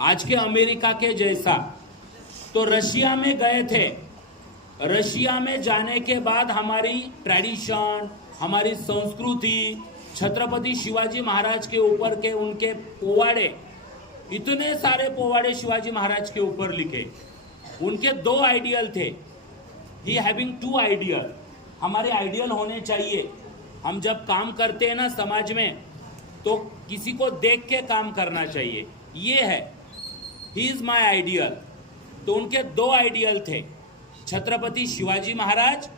आज के अमेरिका के जैसा। तो रशिया में गए थे, रशिया में जाने के बाद हमारी ट्रेडिशन, हमारी संस्कृति, छत्रपति शिवाजी महाराज के ऊपर के उनके पोवाड़े, इतने सारे पोवाड़े शिवाजी महाराज के ऊपर लिखे। उनके दो आइडियल थे, ही हैविंग टू आइडियल। हमारे आइडियल होने चाहिए। हम जब काम करते हैं ना समाज में, तो किसी को देख के काम करना चाहिए। ये है, ही इज माई आइडियल। तो उनके दो आइडियल थे, छत्रपति शिवाजी महाराज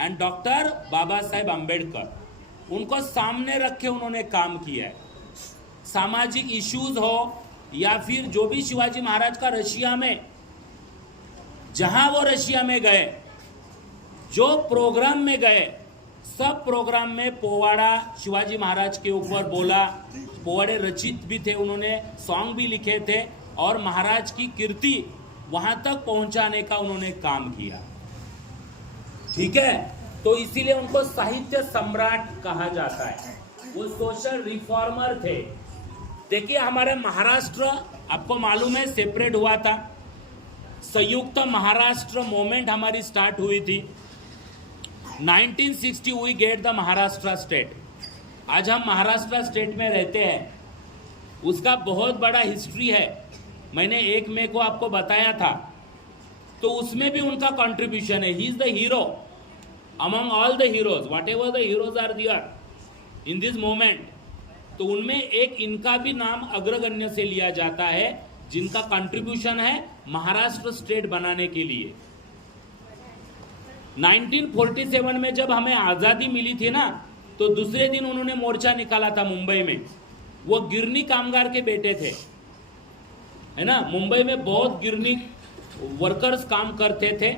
एंड डॉक्टर बाबा साहेब आम्बेडकर। उनको सामने रख के उन्होंने काम किया है। सामाजिक इश्यूज हो या फिर जो भी शिवाजी महाराज का रशिया में, जहां वो रशिया में गए, जो प्रोग्राम में गए, सब प्रोग्राम में पोवाड़ा शिवाजी महाराज के ऊपर बोला। पोवाड़े रचित भी थे, उन्होंने सॉन्ग भी लिखे थे और महाराज की कीर्ति वहां तक पहुंचाने का उन्होंने काम किया। ठीक है, तो इसीलिए उनको साहित्य सम्राट कहा जाता है। वो सोशल रिफॉर्मर थे। देखिए, हमारे महाराष्ट्र, आपको मालूम है, सेपरेट हुआ था। संयुक्त महाराष्ट्र मूवमेंट हमारी स्टार्ट हुई थी 1960। We get the Maharashtra state. आज हम महाराष्ट्र स्टेट में रहते हैं। उसका बहुत बड़ा हिस्ट्री है। मैंने 1 मई को आपको बताया था, तो उसमें भी उनका कंट्रीब्यूशन है। He is the hero among all the heroes, whatever the heroes are there in this moment. तो उनमें एक इनका भी नाम अग्रगण्य से लिया जाता है, जिनका कंट्रीब्यूशन है महाराष्ट्र स्टेट बनाने के लिए। 1947 में जब हमें आज़ादी मिली थी ना, तो दूसरे दिन उन्होंने मोर्चा निकाला था मुंबई में। वो गिरनी कामगार के बेटे थे, है ना। मुंबई में बहुत गिरनी वर्कर्स काम करते थे।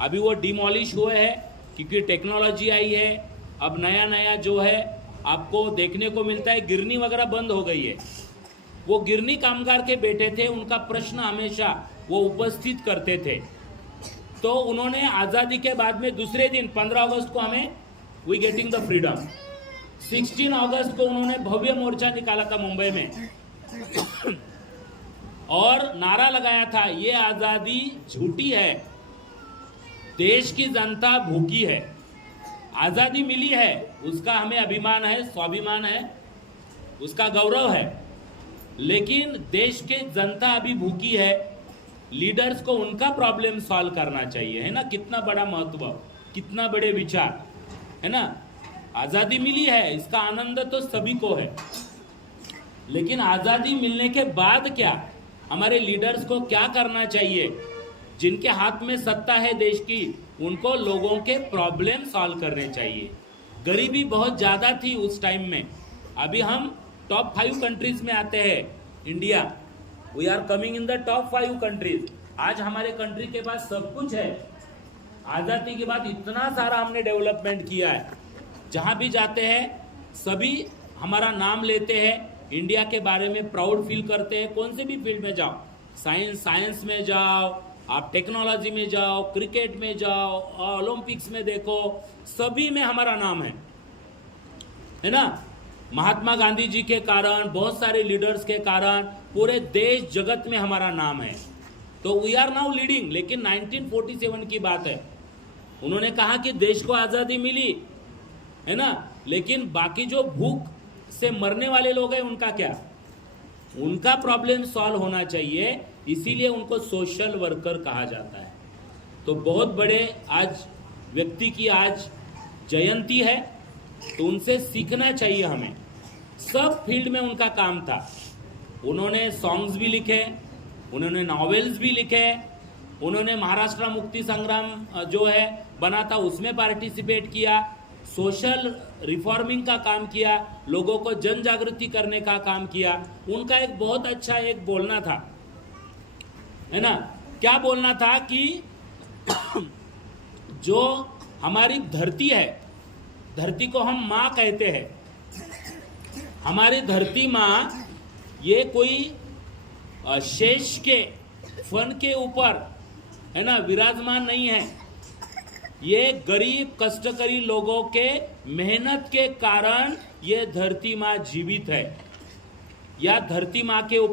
अभी वो डिमोलिश हुए हैं क्योंकि टेक्नोलॉजी आई है। अब नया नया जो है आपको देखने को मिलता है, गिरनी वगैरह बंद हो गई है। वो गिरनी कामगार के बेटे थे। उनका प्रश्न हमेशा वो उपस्थित करते थे। तो उन्होंने आज़ादी के बाद में दूसरे दिन 15 अगस्त को हमें वी गेटिंग द फ्रीडम, 16 अगस्त को उन्होंने भव्य मोर्चा निकाला था मुंबई में और नारा लगाया था, ये आज़ादी झूठी है, देश की जनता भूखी है। आज़ादी मिली है, उसका हमें अभिमान है, स्वाभिमान है, उसका गौरव है, लेकिन देश के जनता अभी भूखी है। लीडर्स को उनका प्रॉब्लम सॉल्व करना चाहिए, है ना। कितना बड़ा महत्व, कितना बड़े विचार, है ना। आज़ादी मिली है, इसका आनंद तो सभी को है, लेकिन आज़ादी मिलने के बाद क्या, हमारे लीडर्स को क्या करना चाहिए। जिनके हाथ में सत्ता है देश की, उनको लोगों के प्रॉब्लम सॉल्व करने चाहिए। गरीबी बहुत ज़्यादा थी उस टाइम में। अभी हम टॉप 5 कंट्रीज में आते हैं। India, we are coming in the top 5 countries. आज हमारे कंट्री के पास सब कुछ है। आज़ादी के बाद इतना सारा हमने डेवलपमेंट किया है। जहाँ भी जाते हैं सभी हमारा नाम लेते हैं, इंडिया के बारे में प्राउड फील करते हैं। कौन से भी फील्ड में जाओ, साइंस में जाओ, आप टेक्नोलॉजी में जाओ, क्रिकेट में जाओ, ओलंपिक्स में देखो, सभी में हमारा नाम है ना। महात्मा गांधी जी के कारण, बहुत सारे लीडर्स के कारण पूरे देश जगत में हमारा नाम है। तो वी आर नाउ लीडिंग। लेकिन 1947 की बात है, उन्होंने कहा कि देश को आज़ादी मिली, है ना, लेकिन बाकी जो भूख से मरने वाले लोग हैं, उनका क्या, उनका प्रॉब्लम सॉल्व होना चाहिए। इसीलिए उनको सोशल वर्कर कहा जाता है। तो बहुत बड़े आज व्यक्ति की आज जयंती है, तो उनसे सीखना चाहिए हमें। सब फील्ड में उनका काम था। उन्होंने सॉन्ग्स भी लिखे, उन्होंने नॉवेल्स भी लिखे, उन्होंने महाराष्ट्र मुक्ति संग्राम जो है बना था उसमें पार्टिसिपेट किया, सोशल रिफॉर्मिंग का काम किया, लोगों को जन जागृति करने का काम किया। उनका एक बहुत अच्छा एक बोलना था, है ना। क्या बोलना था कि जो हमारी धरती है, धरती को हम माँ कहते हैं। हमारी धरती माँ ये कोई शेष के फन के ऊपर, है ना, विराजमान नहीं है। ये गरीब कष्टकरी लोगों के मेहनत के कारण ये धरती माँ जीवित है। या धरती माँ के ऊपर